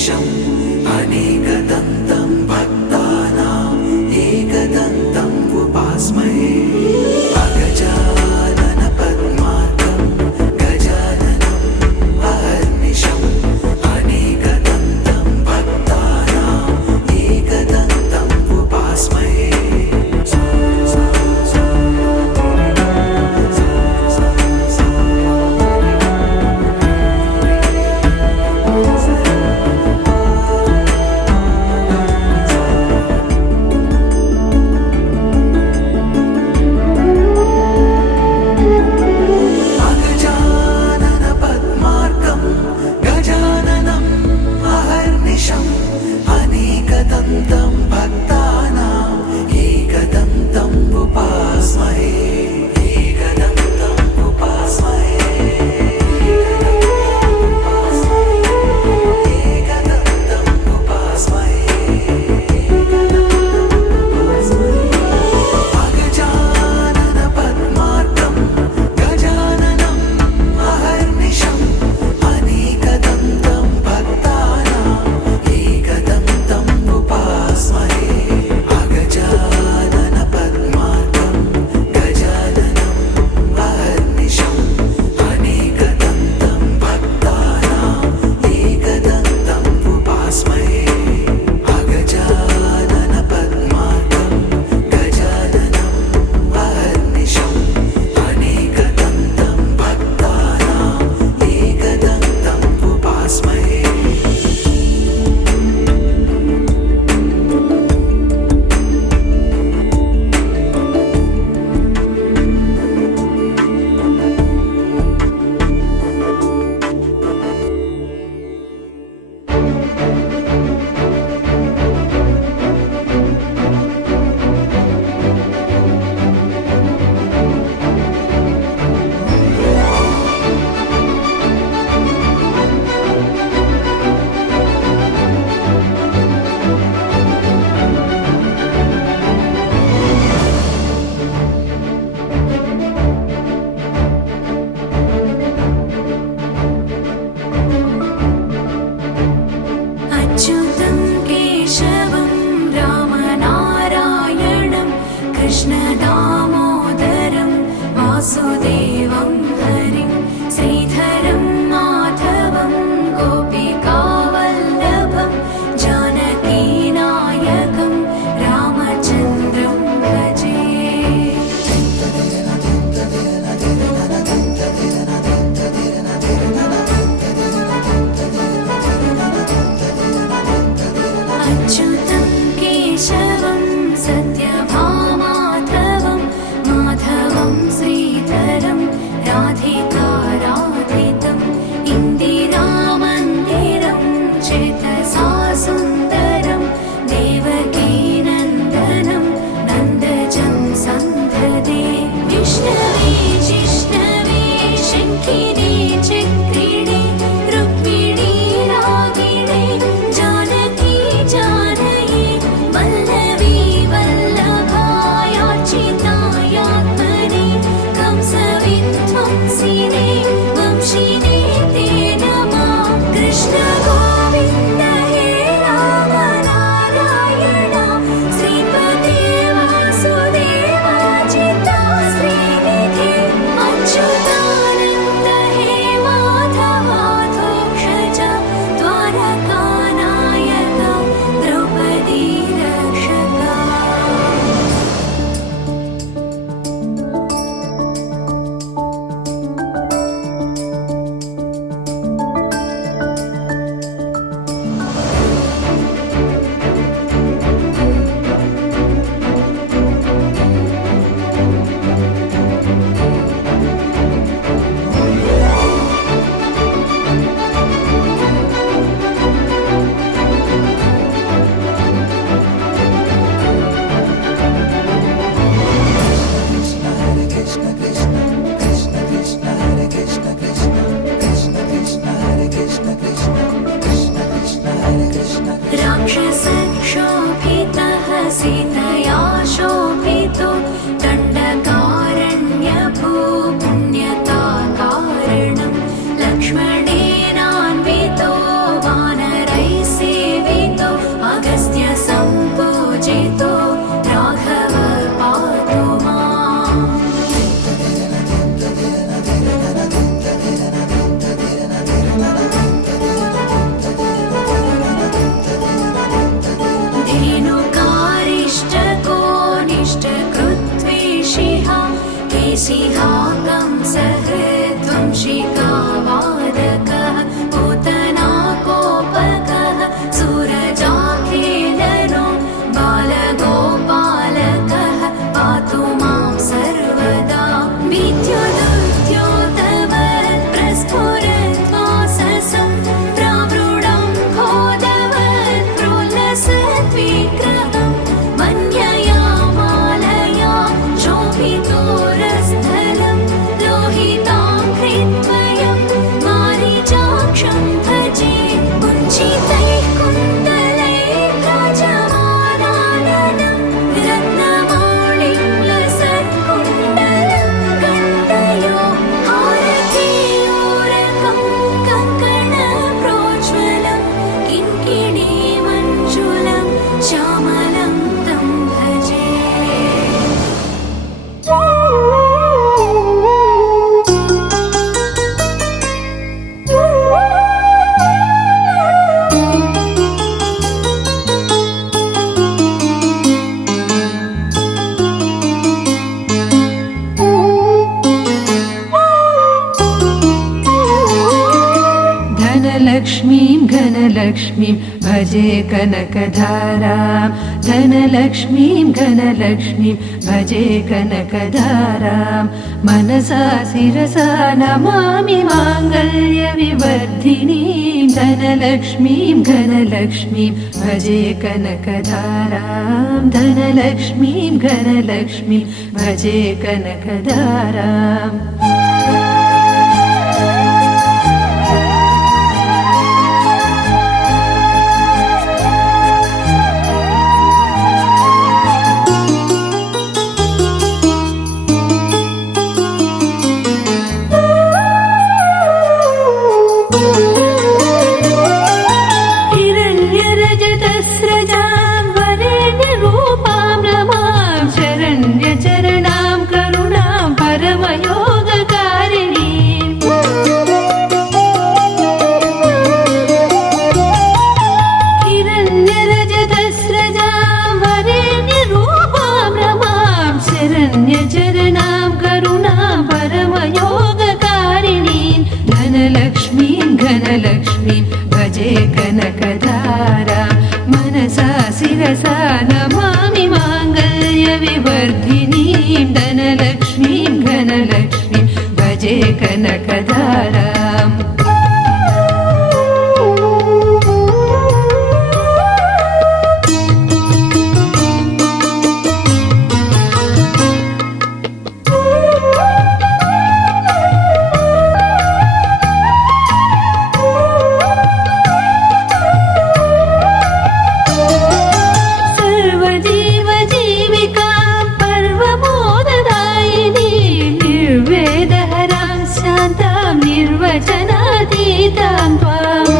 अहर्निशम् अनेकदन्तं भक्तानाम् एकदन्तम् उपास्महे अगजानन पद्मार्कं गजाननम् अहर्निशम् अनेकदन्तं भक्तानाम् एकदन्तम् उपास्महे धनलक्ष्मीं घनलक्ष्मीं भजे कनकधारां धनलक्ष्मीं घनलक्ष्मीं भजे कनकधारां मनसा शिरसा नमामि माङ्गल्यविवर्धिनीं धनलक्ष्मीं घनलक्ष्मीं भजे कनकधारां धनलक्ष्मीं घनलक्ष्मीं भजे कनकधाराम् धनलक्ष्मीं भजे कनकधारां मनसा शिरसा नमामि माङ्गल्यविवर्धिनीं धनलक्ष्मीं घनलक्ष्मीं भजे कनकधाराम् निर्वचनातीतां त्वाम्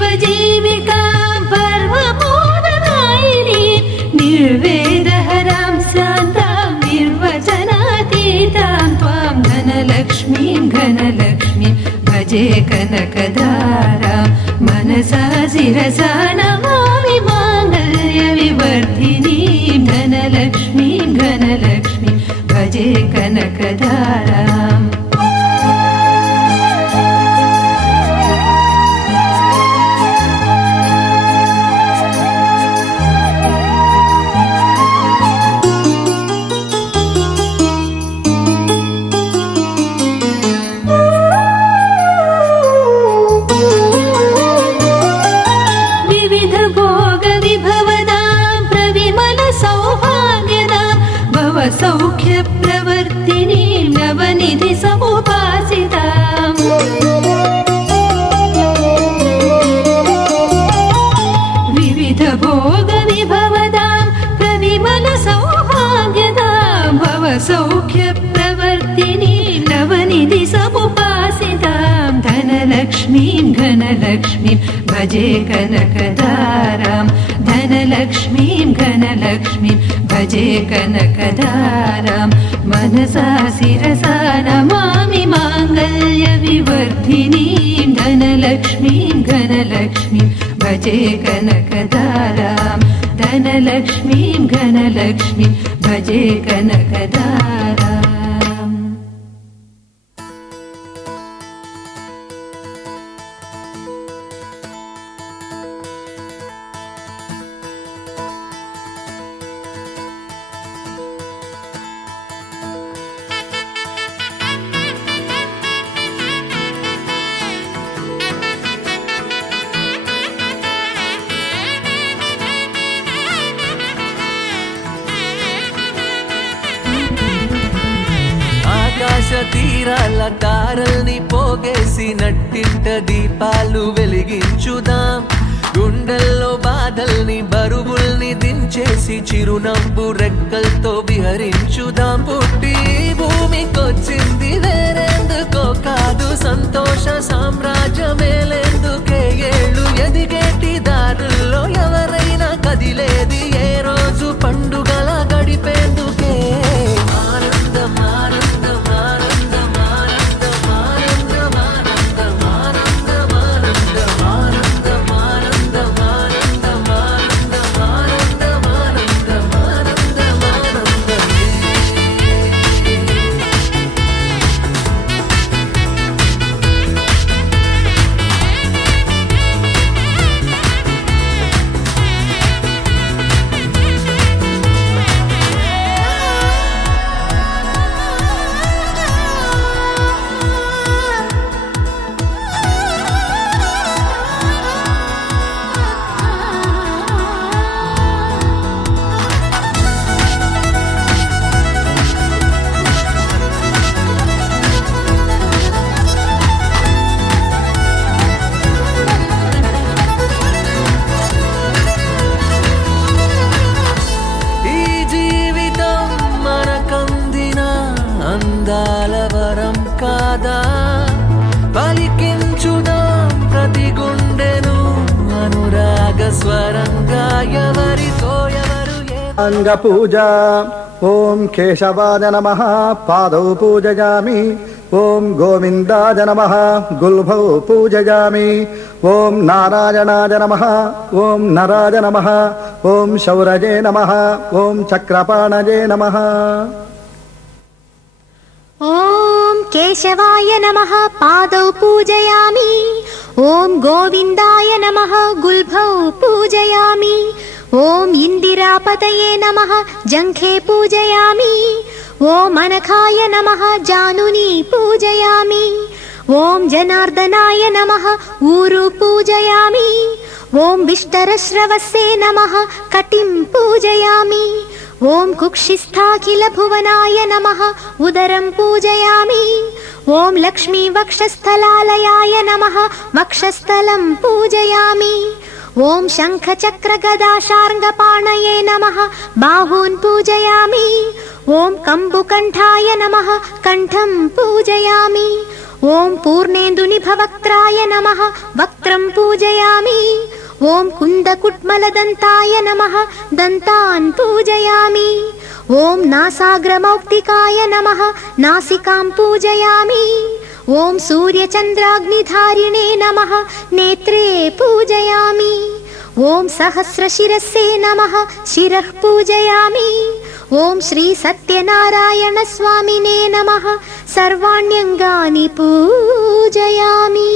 सर्वजीवजीविकां पर्वमोददायिनी निर्वेदहरां शान्तां निर्वचनातीतां त्वां धनलक्ष्मीं घनलक्ष्मीं भजे कनकधारां मनसा शिरसा नमामि माङ्गल्यविवर्धिनीं धनलक्ष्मीं घनलक्ष्मीं भजे कनकधाराम् सौख्यप्रवर्तिनीं नवनिधि समुपासितां विविध भोग विभवदां प्रविमल सौभाग्यदां भव सौख्यप्रवर्तिनीं नवनिधि समुपासितां धनलक्ष्मीं घनलक्ष्मीं भजे कनकधारां धनलक्ष्मीं घनलक्ष्मीं भजे कनकधारां मनसा शिरसा नमामि माङ्गल्यविवर्धिनीं धनलक्ष्मीं घनलक्ष्मीं भजे कनकधारां धनलक्ष्मीं घनलक्ष्मीं भजे कनकधाराम् తీరాల తారల్ని పోగేసి నట్టింట దీపాలు వెలిగించుదాం గుండెల్లో బాధల్ని బరువుల్ని దించేసి చిరునవ్వు రెక్కలతో విహరించుదాం పుట్టి భూమికొచ్చింది వేరేందుకో కాదు సంతోష సామ్రాజ్యమేలేందుకే ఏళ్ళు ఎదిగేటి దారుల్లో ఎవరైనా కదిలేది ఏ రోజు పండుగల గడిపేందుకే ఆనందం ఆనందం ఆనందం ఆనందం ఆనందం ఆనందం ఆనందం ఆనందం ఆనందం ఆనందం ఆనందం ఆనందం ఆనందం ఆనందం ఆనందం ఎవరితో ఎవరు అంగపూజ. ఓం కేశవాయ నమః పాదౌ పూజయామి. ఓం గోవిందాయ నమః గుల్భౌ పూజయామి. ఓం నారాయణాయ నమః ఓం నరాయ నమః ఓం శౌరజే నమః ఓం చక్రపాణజే నమః. ఓం కేశవాయ నమః పాదౌ పూజయామి. ఓం గోవిందాయ నమః గుల్భౌ పూజయామి. ఓం ఇందిరాపతయే నమః జంఘే పూజయామి. ఓం అనఘాయ నమః జానుని పూజయామి. ఓం జనార్దనాయ నమః ఊరు పూజయామి. ఓం విష్టరశ్రవస్సే నమః కటిం పూజయామి. ఓం కుక్షిస్థాఖిల భువనాయ నమః ఉదరం పూజయామి. ఓం లక్ష్మీ వక్షస్థలాలయాయ నమః వక్షస్థలం పూజయామి. ఓం శంఖ చక్ర గదా శార్ంగపాణయే నమః బాహూన్ పూజయామి. ఓం కంబుకంఠాయ నమః కంఠం పూజయామి. ఓం పూర్ణేందునిభవక్త్రాయ నమః వక్త్రం పూజయామి. ఓం కుందకుట్మలదంతాయ నమః దంతాన్ పూజయామి. ఓం నాసాగ్రమౌక్తికాయ నమః నాసికాం పూజయామి. ఓం సూర్యచంద్రాగ్నిధారిణే నమః నేత్రే పూజయామి. ఓం సహస్రశిరస్సే నమః శిరః పూజయామి. ఓం శ్రీ సత్యనారాయణ స్వామినే నమః సర్వాణ్యంగాని పూజయామి.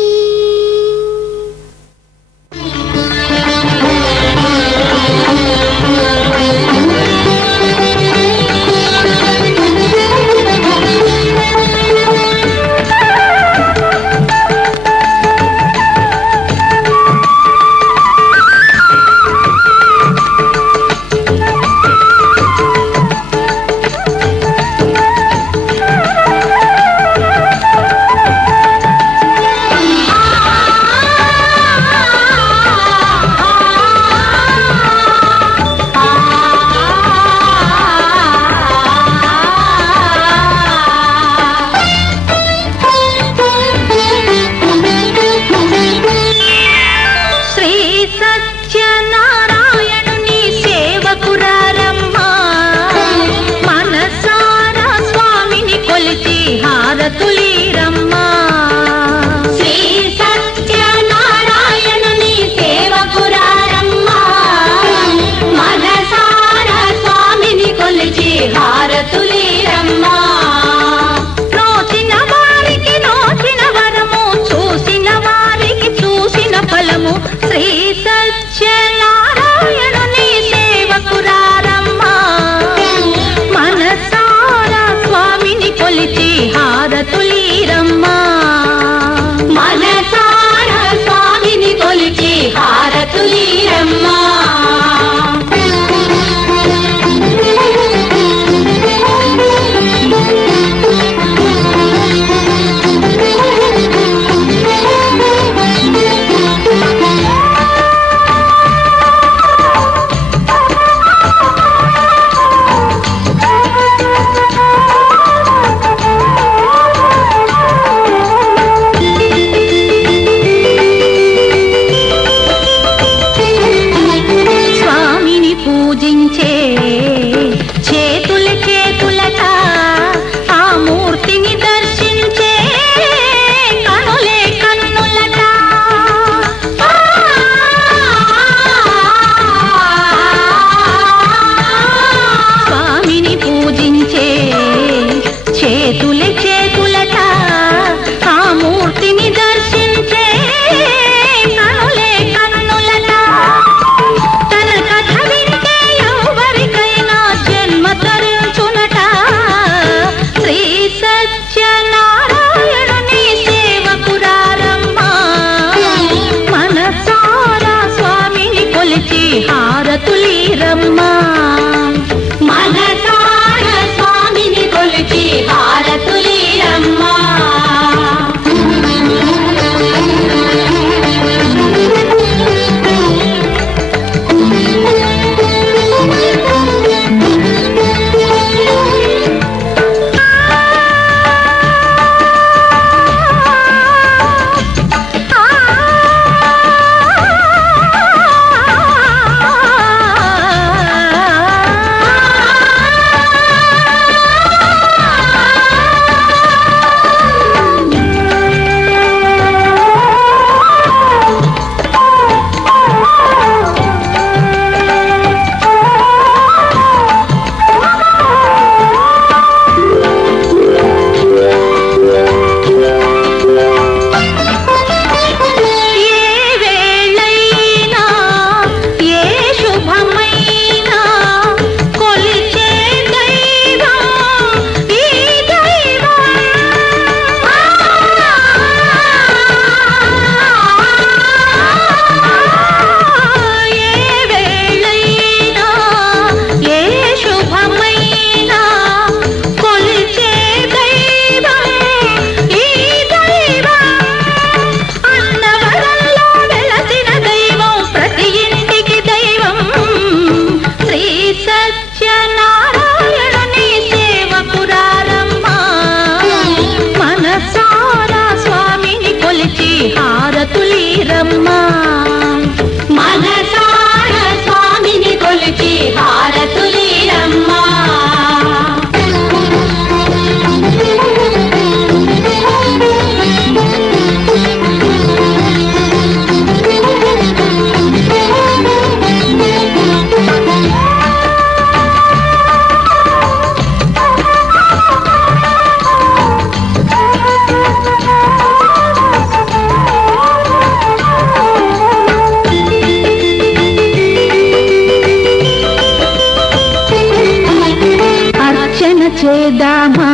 కడదామా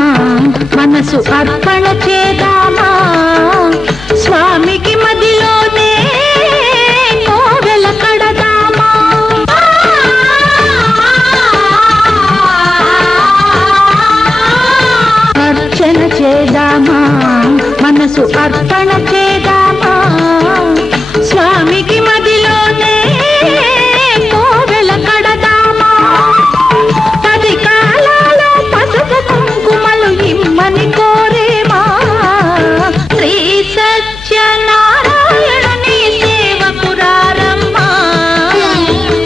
మనసు అర్పణ చేద్దామా స్వామికి మదిలోనే కోవెల కడదామా అర్చన చేద్దామా మనసు అర్పణ చేద్దామా స్వామికి మదిలోనే కోవెల కడదామా పది కాలాలో పసుపు కుంకుమలు ఇమ్మని కోరేమా శ్రీ సత్యనారాయణుని సేవకురారమ్మా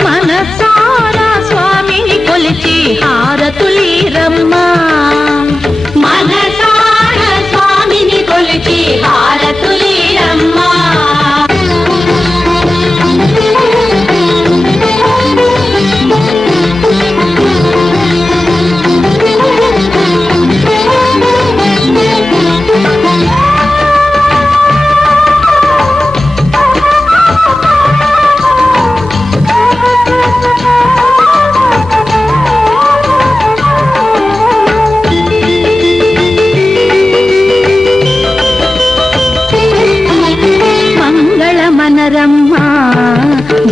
మనసారా స్వామిని కొలిచి హారతులీరమ్మా మనసారా స్వామిని కొలిచి హారతులీరమ్మా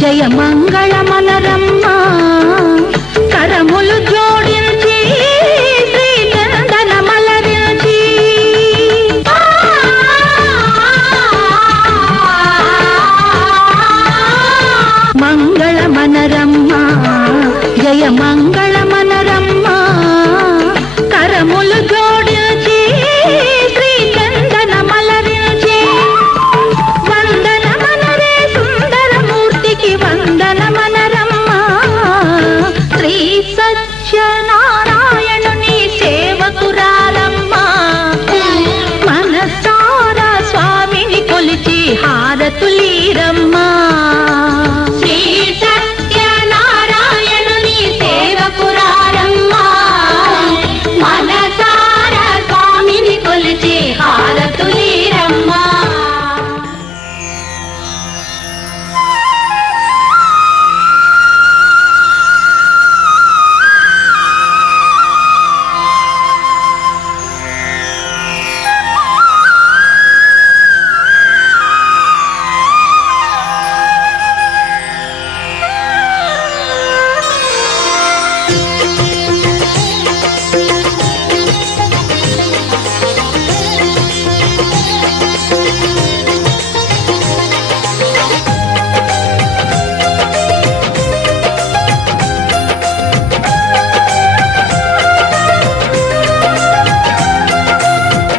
జయ మంగళమనరమ్మా కరములు జోడించి శ్రీచందన మలరించి మంగళమనరమ్మా జయ మంగళమనరమ్మా కరములు జోడించి శ్రీచందన మలరించి వందనమనరమ్మా శ్రీ సత్యనారాయణుని సేవకురారమ్మా మనసారా స్వామిని కొలిచి హారతులీరమ్మా శ్రీ సత్యనారాయణుని సేవకురారమ్మా మనసారా స్వామిని కొలిచి హారతులీరమ్మా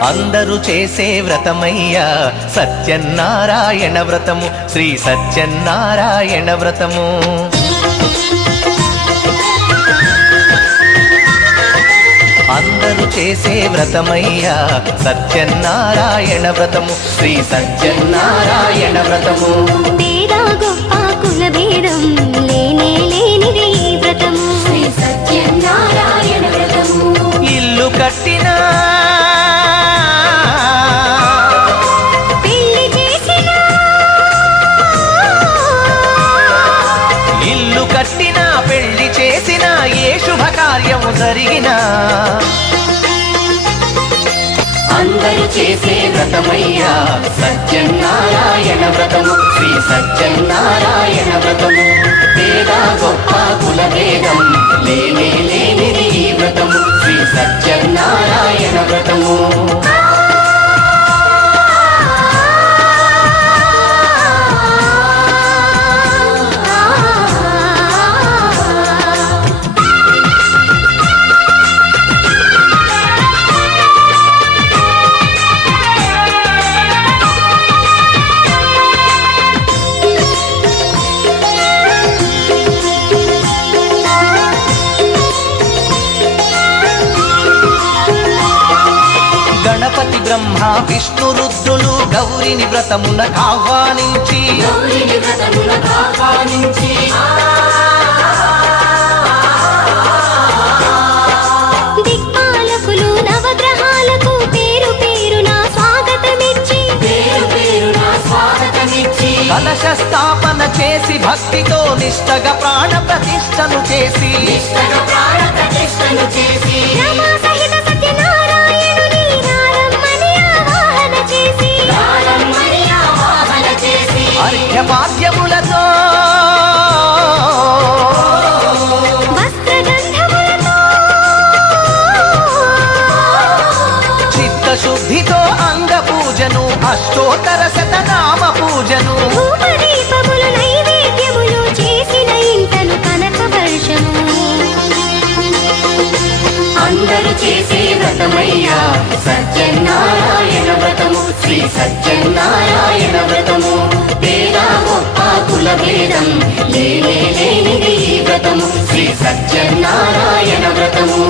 అందరూ చేసే వ్రతమయ్యా సత్యనారాయణ వ్రతము శ్రీ సత్యనారాయణ వ్రతము అందరూ చేసే వ్రతమయ్యా సత్యనారాయణ వ్రతము శ్రీ సత్యనారాయణ వ్రతము పేద గొప్ప కుల భేదం లేనే లేనిది ఈ వ్రతము శ్రీ సత్యనారాయణ వ్రతము ఇల్లు కట్టినా కట్టినా పెళ్లి చేసిన ఏ శుభకార్యము జరిగినా అందరూ చేసే వ్రతమయ్యా సత్యనారాయణ వ్రతము శ్రీ సత్యనారాయణ వ్రతము పేద గొప్ప కుల భేదం లేనే లేనిది ఈ వ్రతము శ్రీ సత్యనారాయణ వ్రతము గణపతి బ్రహ్మ విష్ణు రుద్రులు గౌరిని వ్రతమునకు ఆహ్వానించి దిక్పాలకులు నవగ్రహాలకు పేరు పేరున స్వాగతమిచ్చి కలశ స్థాపన చేసి భక్తితో నిష్టగా ప్రాణ ప్రతిష్టను చేసి రమా సహిత సత్యనారాయణ అష్టోత్తర శతనామ పూజను ధూపదీపములు నైవేద్యములు చేసిన ఇంటను కనక వర్షము అందరూ చేసే వ్రతమయ్యా సత్యనారాయణ వ్రతము శ్రీ సత్యనారాయణ వ్రతము పేద గొప్ప కుల భేదం లేనిది ఈ వ్రతము శ్రీ సత్యనారాయణ వ్రతము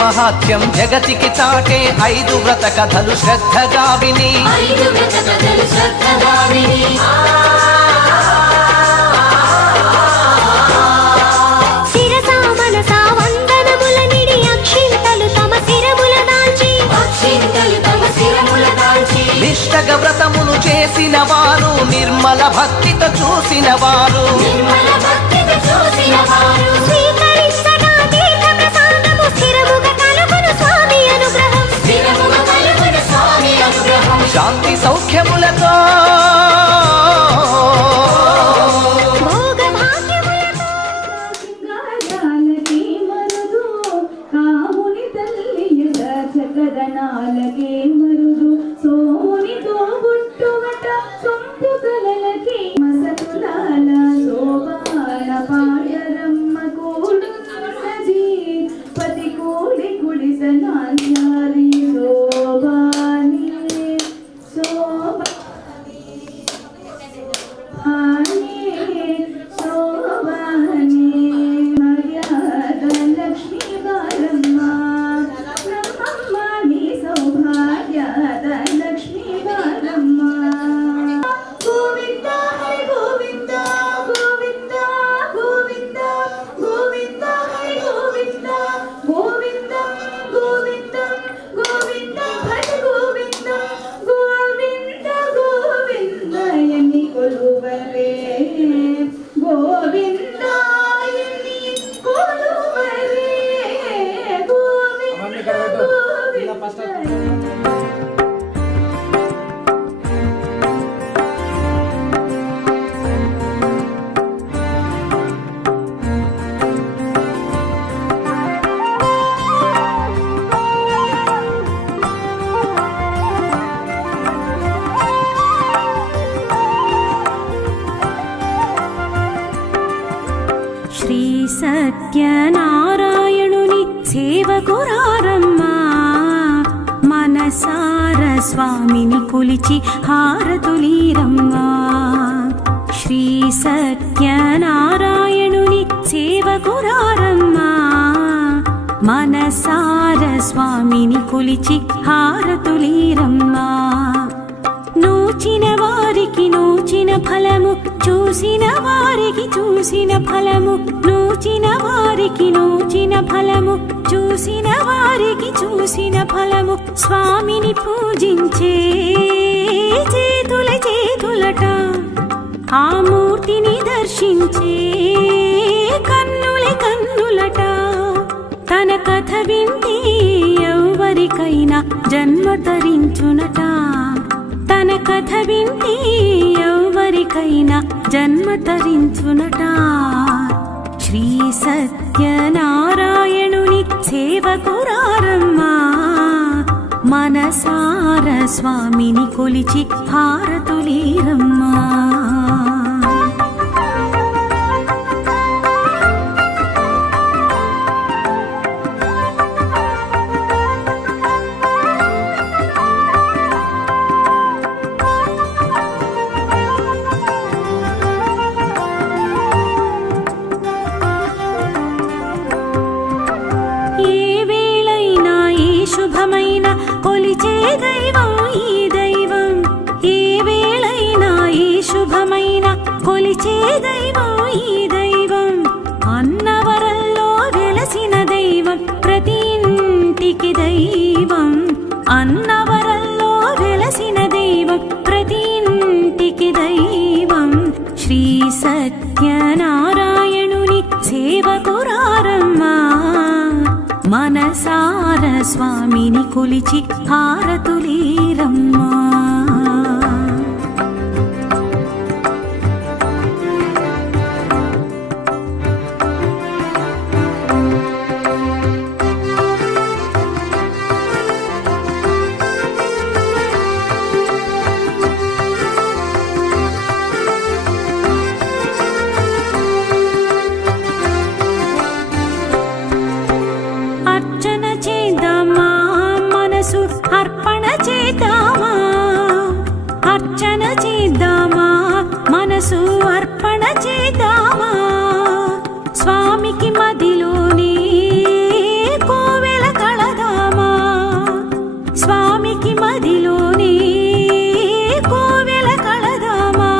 మహాత్యం జగతికి చాటే 5 వ్రత కథలు శ్రద్ధగా విని శిరసా మనసా వందనముల నిడి అక్షింతలు తమ శిరముల దాల్చి నిష్టగ వ్రతమును చేసిన వారు నిర్మల భక్తితో చూసిన వారు స్వీకరించగా తీర్థ ప్రసాదము స్థిరముగా కలుగును స్వామి అనుగ్రహం శాంతి సౌఖ్యములతో భోగ భాగ్యములతో సింగారాలకే మరుదు కాముని తల్లియద చకదనాలకే మరుదు సోమునితో బుట్టువట సొంపు కలలకే మసతులాల శోభాన పాడరమ్మ కూడున్నది పతి కూడి కుడిసనాచారి శోభాని శోభాని మర్యాద లక్ష్మీ బారమ్మ బ్రహ్మమ్మ నీ సౌభాగ్యద లక్ష్మీ బారమ్మ గోవింద హరి గోవింద గోవింద గోవింద గోవింద హరి గోవింద గోవింద గోవింద గోవింద హరి గోవింద గోవింద గోవింద ఎన్ని కొలువరే గోవింద ఎన్ని కొలువరే గోవింద గోవింద శ్రీ సత్యనారాయణుని సేవకురారమ్మా మనసార స్వామిని కొలిచి హారతులీరమ్మా శ్రీ సత్యనారాయణుని సేవకురారమ్మా మనసార స్వామిని కొలిచి హారతులీరమ్మా నూచిన వారికి నూచిన ఫలము చూసిన వారికి చూసిన ఫలము నూచిన వారికి నూచిన ఫలము చూసిన వారికి చూసిన ఫలము స్వామిని పూజించే చేతులట ఆ మూర్తిని దర్శించే కన్నులట తన కథ వింటే ఎవరికైనా జన్మ తరించునట తన కథ వింటే ఎవరికైనా జన్మ తరించునట శ్రీ సత్యనారాయణుని సేవకురారమ్మా మనసార స్వామిని కొలిచి హారతులీరమ్మా శుభమైన కొలిచే దైవం ఈ దైవం ఏ వేళైనా ఈ శుభమైన కొలిచే దైవం ఈ దైవం అన్నవరంలో వెలసిన దైవం ప్రతి ఇంటికి దైవం అన్నవరంలో వెలసిన దైవం స్వామిని కొలిచి హారతులీరమ్మా. అర్చన చేద్దామా, మనసు అర్పణ చేద్దామా, అర్చన చేద్దామా, మనసు అర్పణ చేద్దామా. స్వామికి మదిలోనే కోవెల కళదామా, స్వామికి మదిలోనే కోవెల కళదామా.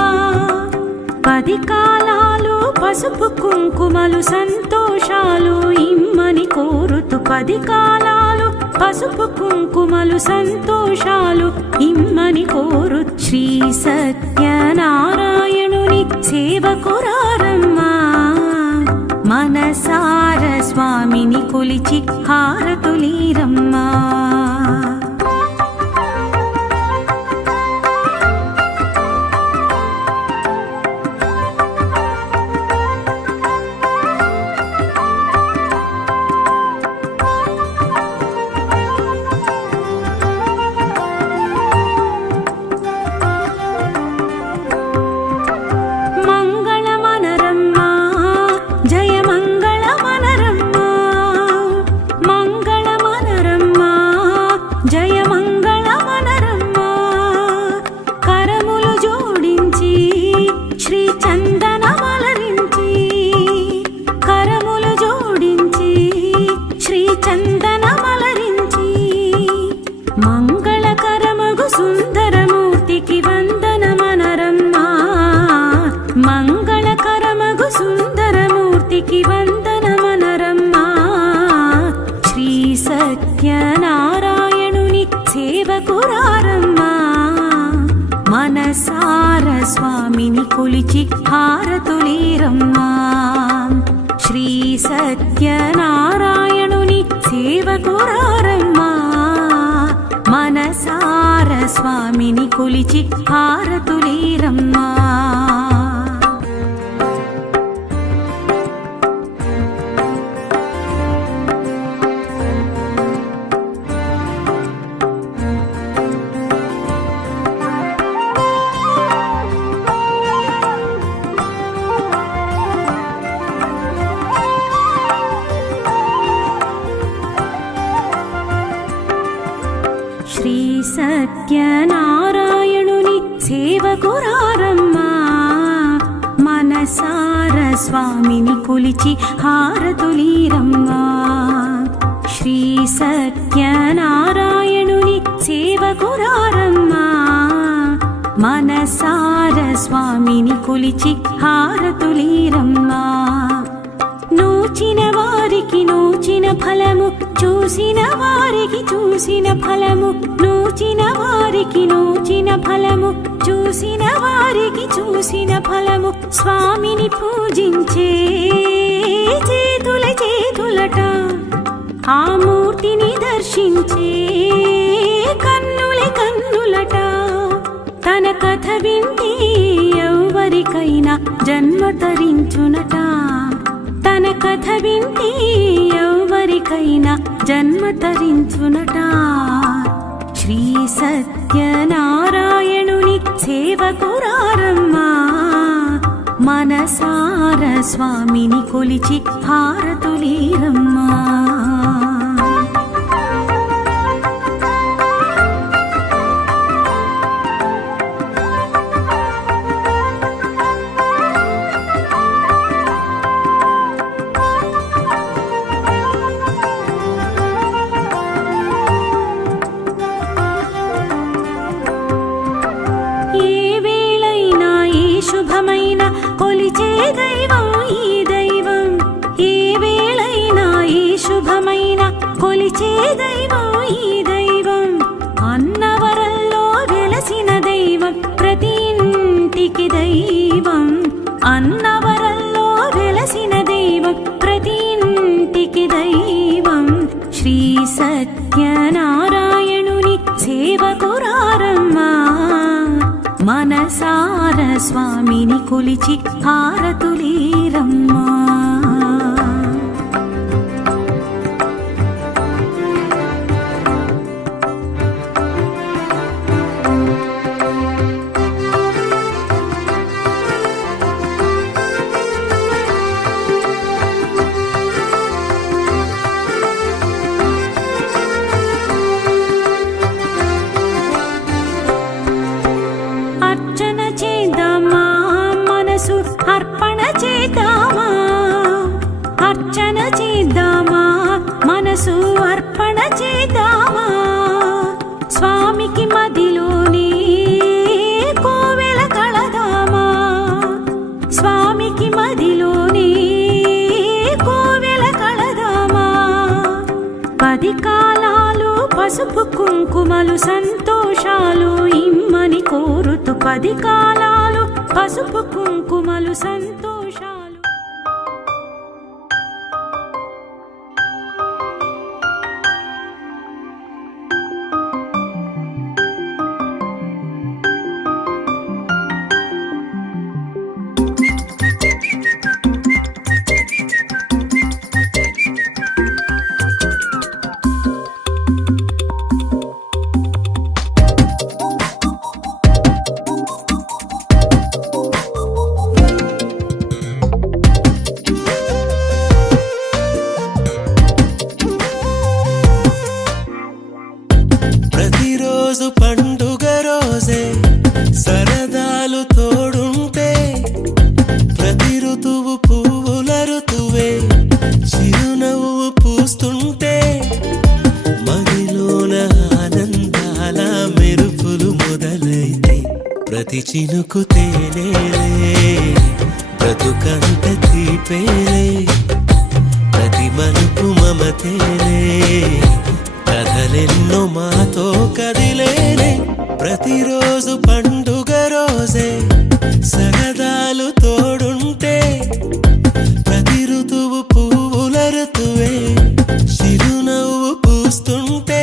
10 కాలాలు పసుపు కుంకుమలు సంతోషాలు ఇమ్మని కోరుతూ, 10 కాలాలు పసుపు కుంకుమలు సంతోషాలు ఇమ్మని కోరు. శ్రీ సత్యనారాయణుని సేవకురారమ్మా, మనసార స్వామిని కొలిచి హారతులీరమ్మా. మంగళమనరమ్మా, జయ మంగళమనరమ్మా, మంగళమనరమ్మా, జయ మంగళమనరమ్మా. కరములు జోడించి శ్రీ చందనమలరించి, కరములు జోడించి శ్రీ చందనమలరించి. మంగళకరమగు సుందరమూర్తికి వందనమనరమ్మా, మంగళకరమగు సుందరమూర్తికి వందనమనరమ్మా. శ్రీ సత్యనారాయణుని సేవకురారమ్మా, మనసార స్వామిని కొలిచి హారతులీరమ్మా. శ్రీ సత్యనారాయణుని సేవకురారమ్మా, మనసార స్వామిని కొలిచి హారతులీరమ్మా. శ్రీ సత్యనారాయణుని సేవకురారమ్మా, మనసార స్వామిని కొలిచి హారతులీరమ్మా. శ్రీ సత్యనారాయణుని సేవకురారమ్మా, మనసార స్వామిని కొలిచి హారతులీరమ్మా. నూచిన వారికి నూచిన ఫలము, చూసిన వారికి చూసిన ఫలము, నూచిన వారికి నూచిన ఫలము, చూసిన వారికి చూసిన ఫలము. స్వామిని పూజించే చేతుల చేతులట, ఆ మూర్తిని దర్శించే కన్నుల కన్నులట. తన కథ వింటే ఎవరికైనా జన్మ తరించునట, తన కథ వింటే ఎవరికైనా జన్మ తరించునట. శ్రీ సత్యనారాయణుని సేవకురారమ్మా, మనసార స్వామిని కొలిచి హారతులీరమ్మా. శుభమైన కొలిచే దైవం ఈ దైవం, ఏ వేళైనా ఈ శుభమైన కొలిచే దైవం ఈ దైవం. అన్నవరంలో వెలసిన దైవం, ప్రతి ఇంటికి దైవం. అన్నవరంలో వెలసిన దైవం, ప్రతి ఇంటికి దైవం. శ్రీ సత్య మనసార స్వామిని కొలిచి హారతులీరమ్మా. అర్చన చేద్దామా, మనసు అర్పణ చేద్దామా, అర్చన చేద్దామా, మనసు అర్పణ చేద్దామా. స్వామికి మదిలోనే కోవెల కళదామా, స్వామికి మదిలోనే కోవెల కళదామా. 10 కాలాలు పసుపు కుంకుమలు సంతోషాలు ఇమ్మని కోరుతూ 10 కాలాలు పసుపు కుంకుమలు సంతోషాలు. ప్రతిరోజు పండుగ రోజే సరదాలు తోడుంటే, ప్రతి ఋతువు పువ్వుల ఋతువే చిరునవ్వు పూస్తుంటే, మదిలోన ఆనందాల మెరుపులు మొదలైతే, ప్రతి చినుకు తేనేలే బ్రతుకంత తీపేలే, ప్రతి మలుపు మమతేలే కథలెన్నో మాతో కదిలేనే. ప్రతిరోజు పండుగ రోజే సరదాలు తోడుంటే, ప్రతి ఋతువు పువ్వుల ఋతువే చిరునవ్వు పూస్తుంటే.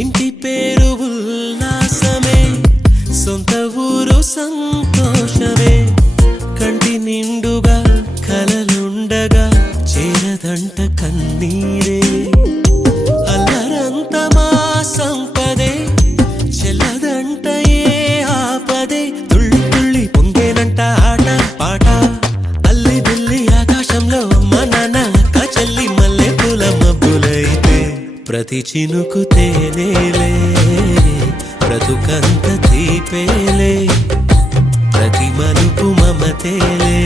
ఇంటి పేరు ఉల్లాసమే, సొంత ఊరు సంతోషమే, కంటి నిండుగా కలలుండగా చేరదంట కన్నీరే. అల్లరంత మా సంపదే చెల్లదంట ఏ ఆపదే, తుళ్ళి తుళ్ళి పొంగేనంట ఆట పాట, అల్లి బిల్లి ఆకాశంలో అమ్మ నాన్న అక్క చెల్లి మల్లె పూల మబ్బులైతే, ప్రతి చినుకు తేనేలే బ్రతుకంత తీపేలే, ప్రతి మలుపు మమతేలే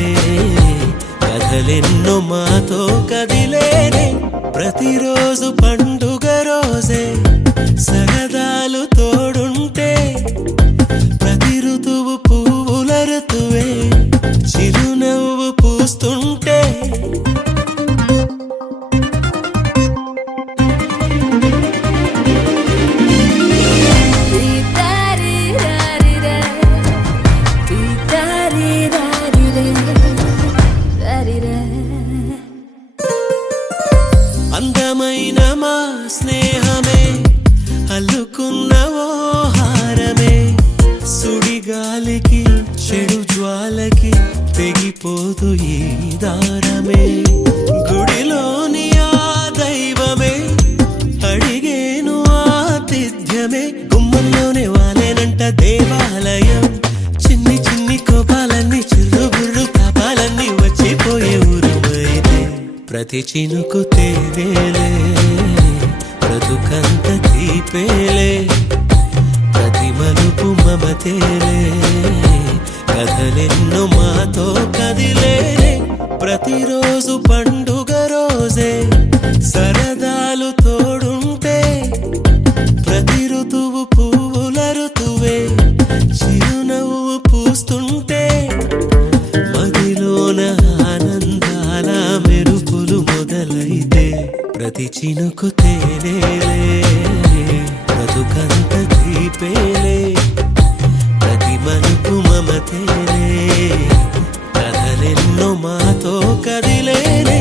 కథలెన్నో మాతో కదిలేనే. ప్రతిరోజు పండుగ రోజే సరదాలు తోడుంటే, ప్రతి ఋతువు పువ్వుల ఋతువే చిరునవ్వు పూస్తుంటే. అందమైన మా స్నేహమే అల్లుకున్న ఓ హారమే, సుడిగాలికి చెడు జ్వాలకి తెగిపోదు ఈ దారమే. గుడిలోని ఆ దైవమే అడిగేను ఆతిథ్యమే, గుమ్మంలోనే వాలేనంట దేవాలయం. చిన్ని చిన్ని కోపాలన్నీ చిల్లుబుర్రు తాపాలన్నీ వచ్చిపోయే ఊరుమైతే, ప్రతి చినుకు తేనేలే బ్రతుకంత తీపేలే, ప్రతి మలుపు మమతేలే కథలెన్నో మాతో కదిలేనే. ప్రతిరోజు పండుగ రోజే సరదాలు తోడుంటే, ప్రతి ఋతువు పువ్వుల ఋతువే చిరునవ్వు పూస్తుంటే, మదిలోన ఆనందాల మెరుపులు మొదలైతే, ప్రతి చినుకు తేనేలే బ్రతుకంత తీపేలే. మమతేనే కథలెన్నో మాతో కదిలేనే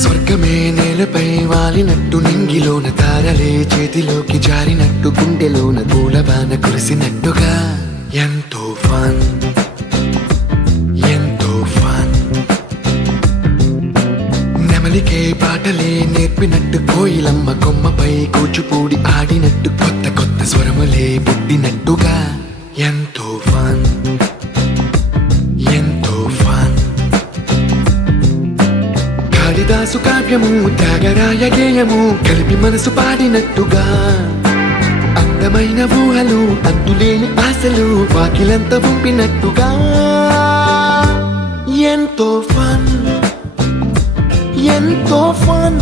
స్వర్గమే నేలపై వాలినట్టు నింగిలోన తారలే చేతిలోకి జారినట్టు గుండెలోన పూలవాన కురిసినట్టుగా ఎంతో ఫన్ ఎంతో ఫన్ నెమలికే పాటలే నేర్పినట్టు కోయిలమ్మ కొమ్మపై కూచిపూడి ఆడినట్టు కొత్త కొత్త స్వరములే పుట్టినట్టుగా ఎంతో ఫన్ ఎంతో ఫన్ కాళిదాసు కావ్యము త్యాగరాయ గేయము కలిపి మనసు పాడినట్టుగా అందమైన ఊహలు అంతులేని ఆశలు వాకిలంత పంపినట్టుగా ఎంతో ఫన్ ఎంతో ఫన్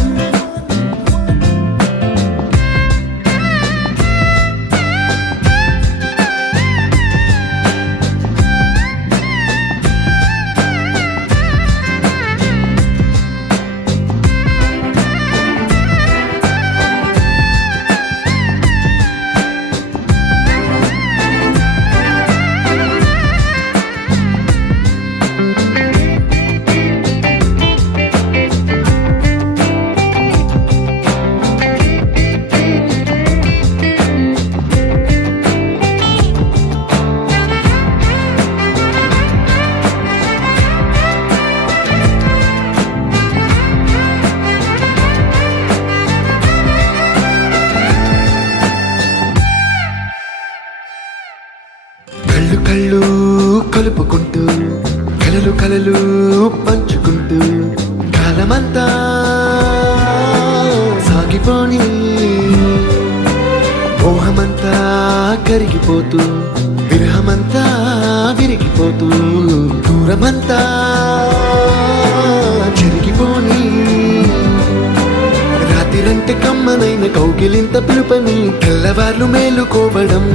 కళ్ళు కళ్ళు కలుపుకుంటూ కలలు కలలు పంచుకుంటూ కాలమంతా సాగిపోని మోహమంతా కరిగిపోతూ విరహమంతా విరిగిపోతూ దూరమంతా చెరిగిపోని రాత్రిరంటే కమ్మనైన కౌగిలింత పిలుపని తెల్లవార్లు మేలుకోవడం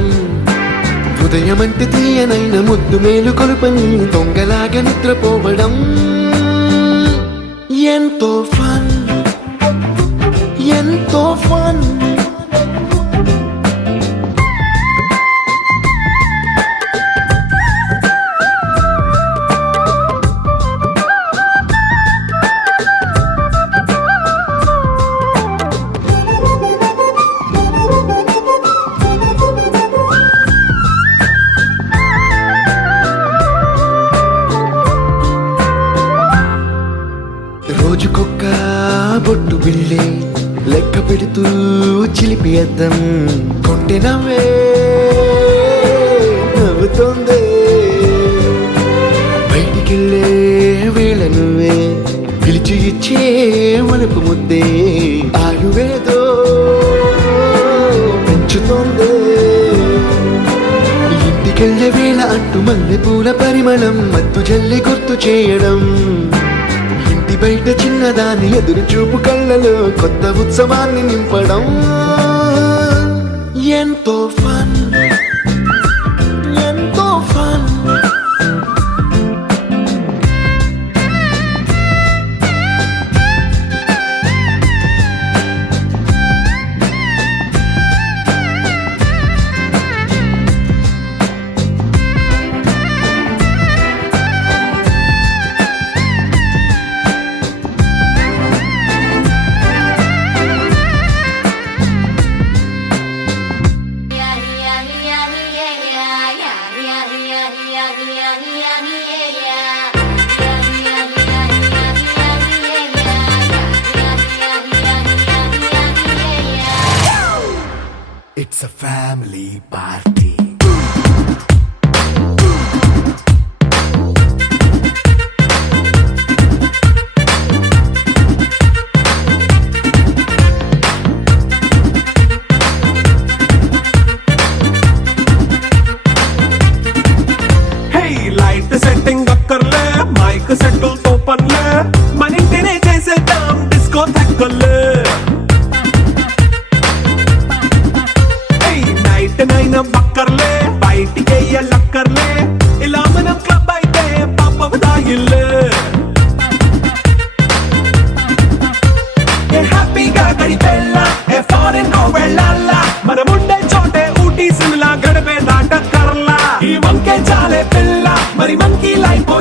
హృదయమంటే తీయనైన ముద్దు మేలు కొలుపని దొంగలాగా నిద్రపోవడం ఎంతో ఫన్ ఎంతో ఫన్ రోజుకొక్క బొట్టు బిళ్ళే లెక్క పెడుతూ చిలిపి అద్దం కొంటె నవ్వే నవ్వుతోందే బయటికెళ్ళే వేళ నువ్వే పిలిచి ఇచ్చే వనపు ముద్దే ఆయువేదో పెంచుతోందే ఇంటికెళ్ళే వేళ అంటూ మల్లె పూల పరిమళం మత్తు జల్లి గుర్తు చేయడం బయట చిన్నదాని ఎదురు చూపు కళ్ళలో కొత్త ఉత్సవాన్ని నింపడం ఎంతో ఫన్ ఎంతో fun It's a family party. Light setting అక్కర్లే మైక్ సెట్టు తో పర్లే మన ఇంటినే చేసేద్దాం డిస్కో తక్కర్లే నైట్ నైన్ బక్కర్లే బయటికి వెళ్ళక్కర్లే ఇలా మనం క్లబ్ అయితే పాప దాయిల్లే హ్యాపీగా గడిపెళ్ళ ఏ ఫారెన్ కో వెళ్ళాల మనం ఉండే చోటే ఊటీ సిమ్లా గడిపే దాటక్కర్లా ఈ వంకే చాలే పిల్ల మరి మంకీ లైఫ్